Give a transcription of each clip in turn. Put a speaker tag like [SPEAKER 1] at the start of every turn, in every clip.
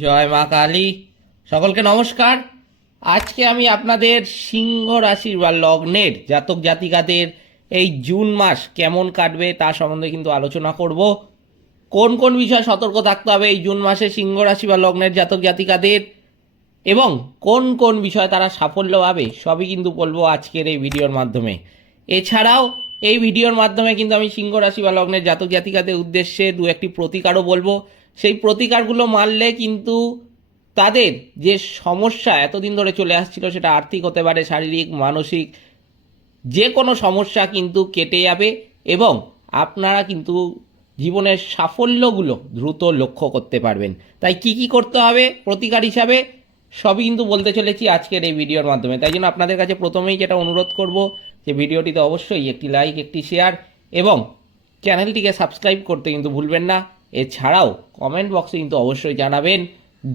[SPEAKER 1] জয় মা কালী। সকলকে নমস্কার। আজকে আমি আপনাদের সিংহ রাশির বা লগ্নের জাতক জাতিকাদের এই জুন মাস কেমন কাটবে তা সম্বন্ধে কিন্তু আলোচনা করব। কোন কোন বিষয়ে সতর্ক থাকতে হবে এই জুন মাসে সিংহ রাশি বা লগ্নের জাতক জাতিকাদের এবং কোন কোন বিষয়ে তারা সাফল্য পাবে সবই কিন্তু বলব আজকের এই ভিডিওর মাধ্যমে। এছাড়াও এই ভিডিওর মাধ্যমে কিন্তু আমি সিংহ রাশি বা লগ্নের জাতক জাতিকাদের উদ্দেশ্যে দু একটি প্রতিকারও বলব। সেই প্রতিকারগুলো মানলে কিন্তু তাদের যে সমস্যা এতদিন ধরে চলে আসছিল সেটা আর্থিক হতে পারে, শারীরিক, মানসিক, যে কোনো সমস্যা কিন্তু কেটে যাবে এবং আপনারা কিন্তু জীবনের সাফল্যগুলো দ্রুত লক্ষ্য করতে পারবেন। তাই কি কি করতে হবে? প্রতিকার হিসাবে সবই কিন্তু বলতে চলেছি আজকের এই ভিডিওর মাধ্যমে। তাই জন্য আপনাদের কাছে প্রথমেই যেটা অনুরোধ করব, যে ভিডিওটিতে অবশ্যই একটি লাইক একটি শেয়ার এবং চ্যানেলটিকে সাবস্ক্রাইব করতে কিন্তু ভুলবেন না। এছাড়াও কমেন্ট বক্সে কিন্তু অবশ্যই জানাবেন।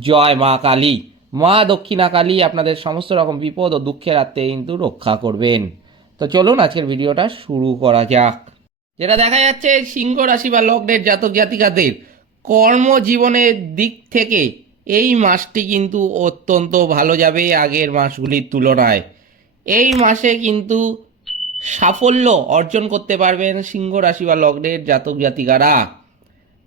[SPEAKER 1] জয় মা কালী। মা দক্ষিণা কালী আপনাদের সমস্ত রকম বিপদ ও দুঃখের হাতে কিন্তু রক্ষা করবেন। তো চলুন আজকের ভিডিওটা শুরু করা যাক। যেটা দেখা যাচ্ছে, সিংহ রাশি বা লগ্নের জাতক জাতিকাদের কর্মজীবনের দিক থেকে এই মাসটি কিন্তু অত্যন্ত ভালো যাবে আগের মাসগুলির তুলনায়। এই মাসে কিন্তু সাফল্য অর্জন করতে পারবেন সিংহ রাশি বা লগ্নের জাতক জাতিকারা।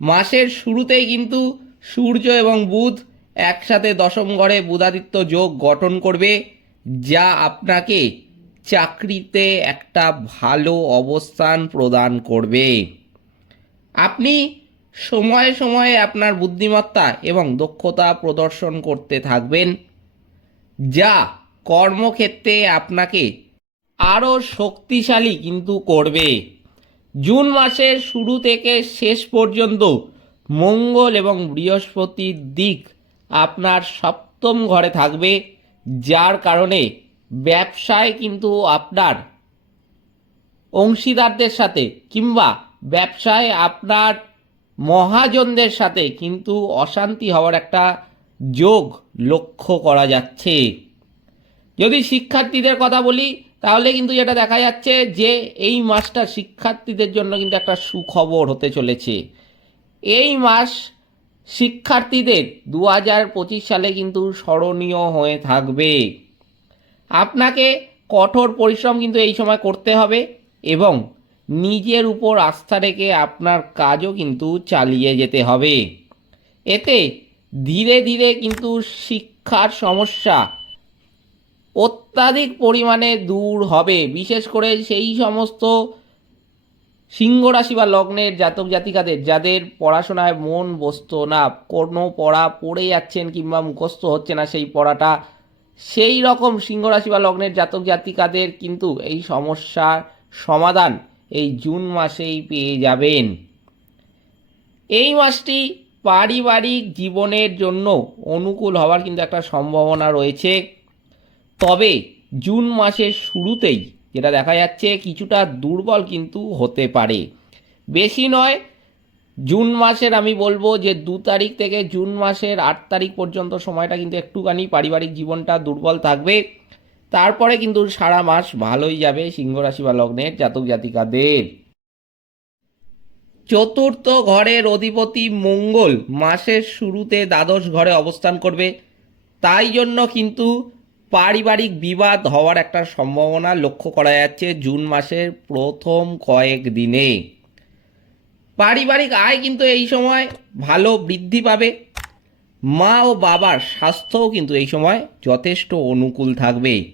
[SPEAKER 1] মাসের শুরুতেই কিন্তু সূর্য এবং বুধ একসাথে দশম ঘরে বুধাদিত্য যোগ গঠন করবে, যা আপনাকে চাকরিতে একটা ভালো অবস্থান প্রদান করবে। আপনি সময়ে সময়ে আপনার বুদ্ধিমত্তা এবং দক্ষতা প্রদর্শন করতে থাকবেন, যা কর্মক্ষেত্রে আপনাকে আরও শক্তিশালী কিন্তু করবে। জুন মাসের শুরু থেকে শেষ পর্যন্ত মঙ্গল এবং বৃহস্পতির দিক আপনার সপ্তম ঘরে থাকবে, যার কারণে ব্যবসায় কিন্তু আপনার অংশীদারদের সাথে কিংবা ব্যবসায় আপনার মহাজনদের সাথে কিন্তু অশান্তি হওয়ার একটা যোগ লক্ষ্য করা যাচ্ছে। যদি শিক্ষার্থীদের কথা বলি তাহলে কিন্তু যেটা দেখা যাচ্ছে যে এই মাসটা শিক্ষার্থীদের জন্য কিন্তু একটা সুখবর হতে চলেছে। এই মাস শিক্ষার্থীদের দু হাজার পঁচিশ সালে কিন্তু স্মরণীয় হয়ে থাকবে। আপনাকে কঠোর পরিশ্রম কিন্তু এই সময় করতে হবে এবং নিজের উপর আস্থা রেখে আপনার কাজও কিন্তু চালিয়ে যেতে হবে। এতে ধীরে ধীরে কিন্তু শিক্ষার সমস্যা অত্যাধিক পরিমাণে দূর হবে। বিশেষ করে সেই সমস্ত সিংহ রাশি বা লগ্নের জাতক জাতিকাদের যাদের পড়াশোনায় মন বসতো না, কোনো পড়া পড়ে যাচ্ছেন কিংবা মুখস্থ হচ্ছে না সেই পড়াটা, সেই রকম সিংহ রাশি বা লগ্নের জাতক জাতিকাদের কিন্তু এই সমস্যার সমাধান এই জুন মাসেই পেয়ে যাবেন। এই মাসটি পারিবারিক জীবনের জন্য অনুকূল হওয়ার কিন্তু একটা সম্ভাবনা রয়েছে। তবে জুন মাসের শুরুতেই যেটা দেখা যাচ্ছে কিছুটা দুর্বল কিন্তু হতে পারে। বেশি নয়, জুন মাসের আমি বলব যে দু তারিখ থেকে জুন মাসের আট তারিখ পর্যন্ত সময়টা কিন্তু একটুখানি পারিবারিক জীবনটা দুর্বল থাকবে। তারপরে কিন্তু সারা মাস ভালোই যাবে সিংহ রাশি বা লগ্নের জাতক জাতিকাদের। চতুর্থ ঘরের অধিপতি মঙ্গল মাসের শুরুতে দ্বাদশ ঘরে অবস্থান করবে। তাই জন্য কিন্তু পারিবারিক বিবাদ হওয়ার একটা সম্ভাবনা লক্ষ্য করা যাচ্ছে জুন মাসের প্রথম কয়েক দিনে। পারিবারিক আয় কিন্তু এই সময় ভালো বৃদ্ধি পাবে। মা ও বাবার স্বাস্থ্যও কিন্তু এই সময় যথেষ্ট অনুকূল থাকবে।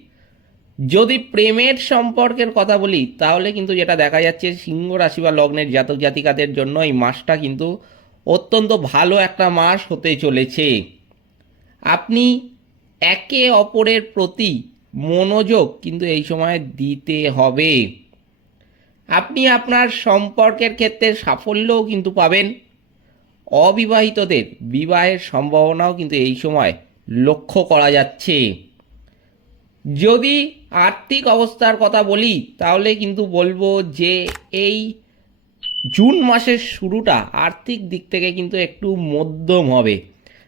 [SPEAKER 1] যদি প্রেমের সম্পর্কের কথা বলি, তাহলে কিন্তু যেটা দেখা যাচ্ছে সিংহ রাশি বা লগ্নের জাতক জাতিকাদের জন্য এই মাসটা কিন্তু অত্যন্ত ভালো একটা মাস হতে চলেছে। আপনি একে অপরের প্রতি মনোযোগ কিন্তু এই সময় দিতে হবে। আপনি আপনার সম্পর্কের ক্ষেত্রে সাফল্যও কিন্তু পাবেন। অবিবাহিতদের বিবাহের সম্ভাবনাও কিন্তু এই সময় লক্ষ্য করা যাচ্ছে। যদি আর্থিক অবস্থার কথা বলি, তাহলে কিন্তু বলব যে এই জুন মাসের শুরুটা আর্থিক দিক থেকে কিন্তু একটু মধ্যম হবে।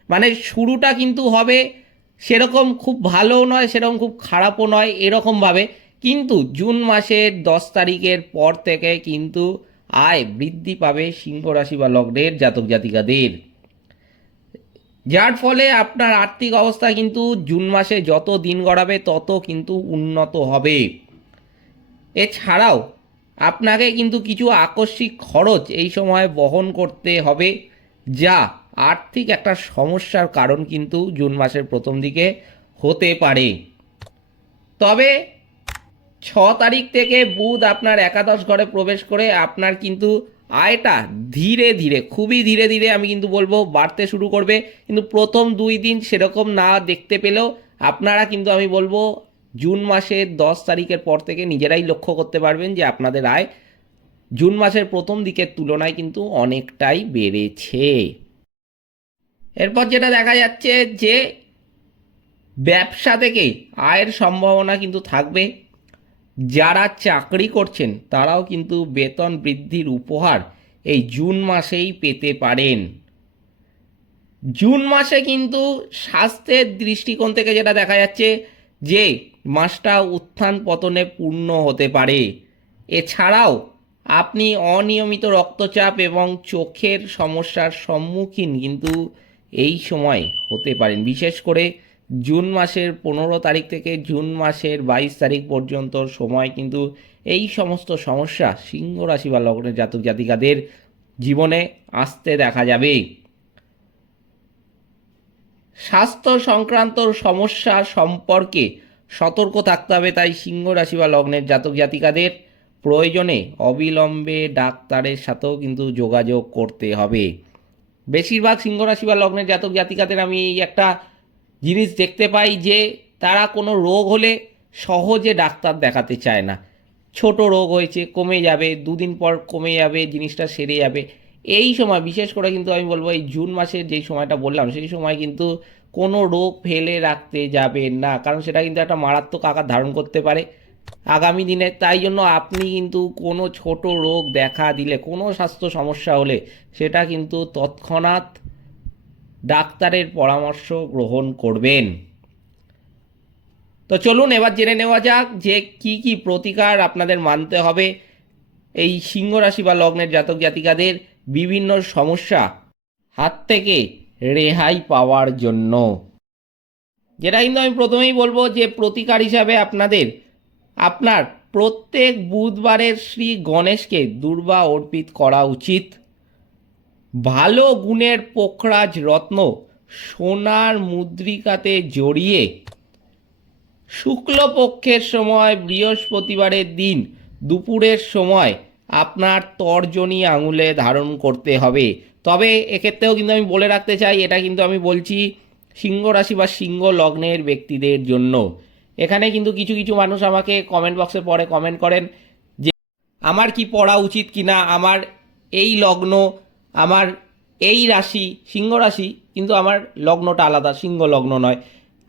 [SPEAKER 1] মানে শুরুটা কিন্তু হবে সেরকম খুব ভালোও নয়, সেরকম খুব খারাপও নয়, এরকমভাবে। কিন্তু জুন মাসের দশ তারিখের পর থেকে কিন্তু আয় বৃদ্ধি পাবে সিংহ রাশি বা লগ্নের জাতক জাতিকাদের। যার ফলে আপনার আর্থিক অবস্থা কিন্তু জুন মাসে যত দিন গড়াবে, তত কিন্তু উন্নত হবে। এছাড়াও আপনাকে কিন্তু কিছু আকস্মিক খরচ এই সময় বহন করতে হবে, যা আর্থিক একটা সমস্যার কারণ কিন্তু জুন মাসের প্রথম দিকে হতে পারে। তবে ছ তারিখ থেকে বুধ আপনার একাদশ ঘরে প্রবেশ করে আপনার কিন্তু আয়টা ধীরে ধীরে, খুবই ধীরে ধীরে আমি কিন্তু বলব বাড়তে শুরু করবে। কিন্তু প্রথম দুই দিন সেরকম না দেখতে পেলেও আপনারা কিন্তু আমি বলব জুন মাসের দশ তারিখের পর থেকে নিজেরাই লক্ষ্য করতে পারবেন যে আপনাদের আয় জুন মাসের প্রথম দিকের তুলনায় কিন্তু অনেকটাই বেড়েছে। এরপর যেটা দেখা যাচ্ছে যে ব্যবসা থেকে আয়ের সম্ভাবনা কিন্তু থাকবে। যারা চাকরি করছেন, তারাও কিন্তু বেতন বৃদ্ধির উপহার এই জুন মাসেই পেতে পারেন। জুন মাসে কিন্তু স্বাস্থ্যের দৃষ্টিকোণ থেকে যেটা দেখা যাচ্ছে যে মাসটা উত্থান পতনে পূর্ণ হতে পারে। এছাড়াও আপনি অনিয়মিত রক্তচাপ এবং চোখের সমস্যার সম্মুখীন কিন্তু এই সময় হতে পারেন। বিশেষ করে জুন মাসের পনেরো তারিখ থেকে জুন মাসের বাইশ তারিখ পর্যন্ত সময় কিন্তু এই সমস্ত সমস্যা সিংহ রাশি বা লগ্নের জাতক জাতিকাদের জীবনে আসতে দেখা যাবে। স্বাস্থ্য সংক্রান্ত সমস্যা সম্পর্কে সতর্ক থাকতে হবে, তাই সিংহ রাশি বা লগ্নের জাতক জাতিকাদের প্রয়োজনে অবিলম্বে ডাক্তারের সাথেও কিন্তু যোগাযোগ করতে হবে। বেশিরভাগ সিংহ রাশি বা লগ্নের জাতক জাতিকাদের আমি এই একটা জিনিস দেখতে পাই যে তারা কোনো রোগ হলে সহজে ডাক্তার দেখাতে চায় না। ছোট রোগ হয়েছে, কমে যাবে, দুদিন পর কমে যাবে, জিনিসটা সেরে যাবে। এই সময়, বিশেষ করে কিন্তু আমি বলব এই জুন মাসের যেই সময়টা বললাম, সেই সময় কিন্তু কোনো রোগ ফেলে রাখতে যাবেন না। কারণ সেটা কিন্তু একটা মারাত্মক আকার ধারণ করতে পারে। আগামী দিনে। তাই জন্য আপনি কিন্তু কোনো ছোট রোগ দেখা দিলে, কোনো স্বাস্থ্য সমস্যা হলে সেটা কিন্তু তৎক্ষণাৎ ডাক্তারের পরামর্শ গ্রহণ করবেন। তো চলুন এবার জেনে নেওয়া যাক যে কি কি প্রতিকার আপনাদের মানতে হবে এই সিংহ রাশি বা লগ্নের জাতক জাতিকাদের বিভিন্ন সমস্যা হাত থেকে রেহাই পাওয়ার জন্য। যেটা কিন্তু আমি প্রথমেই বলব যে প্রতিকার হিসাবে আপনাদের আপনার প্রত্যেক বুধবারের শ্রী গণেশকে দুর্বা অর্পিত করা উচিত। ভালো গুণের পোখরাজ রত্ন সোনার মুদ্রিকাতে জড়িয়ে শুক্লপক্ষের সময়, বৃহস্পতিবারের দিন দুপুরের সময় আপনার তর্জনী আঙুলে ধারণ করতে হবে। তবে এক্ষেত্রেও কিন্তু আমি বলে রাখতে চাই, এটা কিন্তু আমি বলছি সিংহ রাশি বা সিংহ লগ্নের ব্যক্তিদের জন্য। এখানে কিন্তু কিছু কিছু মানুষ আমাকে কমেন্ট বক্সে পরে কমেন্ট করেন যে, আমার কি পড়া উচিত কিনা? আমার এই লগ্ন, আমার এই রাশি, সিংহ রাশি কিন্তু আমার লগ্নটা আলাদা, সিংহ লগ্ন নয়।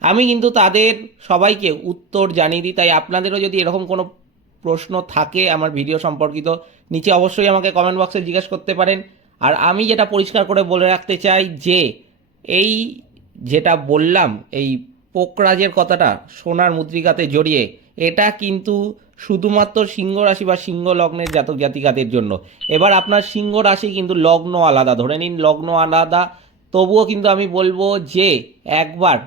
[SPEAKER 1] আমি কিন্তু তাদের সবাইকে উত্তর জানিয়ে দিই। তাই আপনাদেরও যদি এরকম কোনো প্রশ্ন থাকে আমার ভিডিও সম্পর্কিত, নিচে অবশ্যই আমাকে কমেন্ট বক্সে জিজ্ঞেস করতে পারেন। আর আমি যেটা পরিষ্কার করে বলে রাখতে চাই যে, এই যেটা বললাম, এই পোকরাজের কথাটা সোনার মুদ্রিকাতে জড়িয়ে, এটা কিন্তু শুধুমাত্র সিংহ রাশি বা সিংহ লগ্নের জাতক জাতিকাদের জন্য। এবার আপনার সিংহ রাশি কিন্তু লগ্ন আলাদা। ধরে নিন, লগ্ন আলাদা, তবুও কিন্তু আমি বলব যে একবার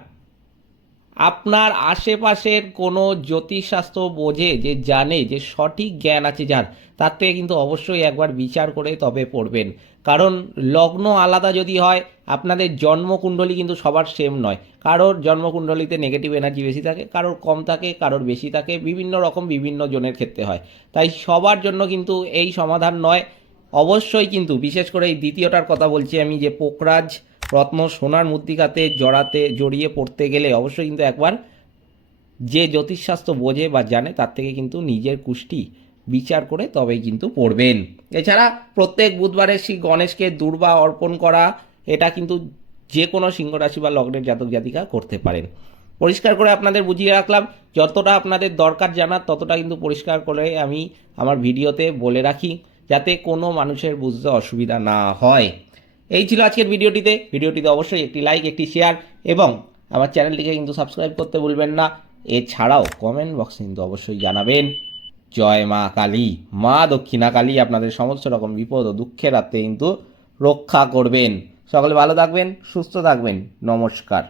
[SPEAKER 1] আপনার আশেপাশের কোনো জ্যোতিষশাস্ত্র বোঝে যে জানে যে সঠিক জ্ঞান আছে যার, তার থেকে কিন্তু অবশ্যই একবার বিচার করে তবে পড়বেন। কারণ লগ্ন আলাদা যদি হয়, আপনাদের জন্মকুণ্ডলী কিন্তু সবার সেম নয়। কারোর জন্মকুণ্ডলিতে নেগেটিভ এনার্জি বেশি থাকে, কারোর কম থাকে, কারোর বেশি থাকে, বিভিন্ন রকম বিভিন্ন জনের ক্ষেত্রে হয়। তাই সবার জন্য কিন্তু এই সমাধান নয়। অবশ্যই কিন্তু, বিশেষ করে এই দ্বিতীয়টার কথা বলছি আমি যে পোকরাজ রত্ন সোনার মুদ্রিকাতে জড়াতে জড়িয়ে পড়তে গেলে অবশ্যই কিন্তু একবার যে জ্যোতিষশাস্ত্র বোঝে বা জানে, তার থেকে কিন্তু নিজের কুষ্টি বিচার করে তবেই কিন্তু পড়বেন। এছাড়া প্রত্যেক বুধবারে শ্রী গণেশকে দুর্বা অর্পণ করা, এটা কিন্তু যে কোনো সিংহ রাশি বা লগ্নের জাতক জাতিকা করতে পারেন। পরিষ্কার করে আপনাদের বুঝিয়ে রাখলাম, যতটা আপনাদের দরকার জানার ততটা কিন্তু পরিষ্কার করে আমি আমার ভিডিওতে বলে রাখি, যাতে কোনো মানুষের বুঝতে অসুবিধা না হয়। এই ছিল আজকের ভিডিওটিতে। ভিডিওটিতে অবশ্যই একটি লাইক একটি শেয়ার এবং আমার চ্যানেলটিকে কিন্তু সাবস্ক্রাইব করতে ভুলবেন না। এছাড়াও কমেন্ট বক্সে কিন্তু অবশ্যই জানাবেন। জয় মা কালী। মা দক্ষিণা কালী আপনাদের সমস্ত রকম বিপদ ও দুঃখের হাতে কিন্তু রক্ষা করবেন। সকলে ভালো থাকবেন, সুস্থ থাকবেন। নমস্কার।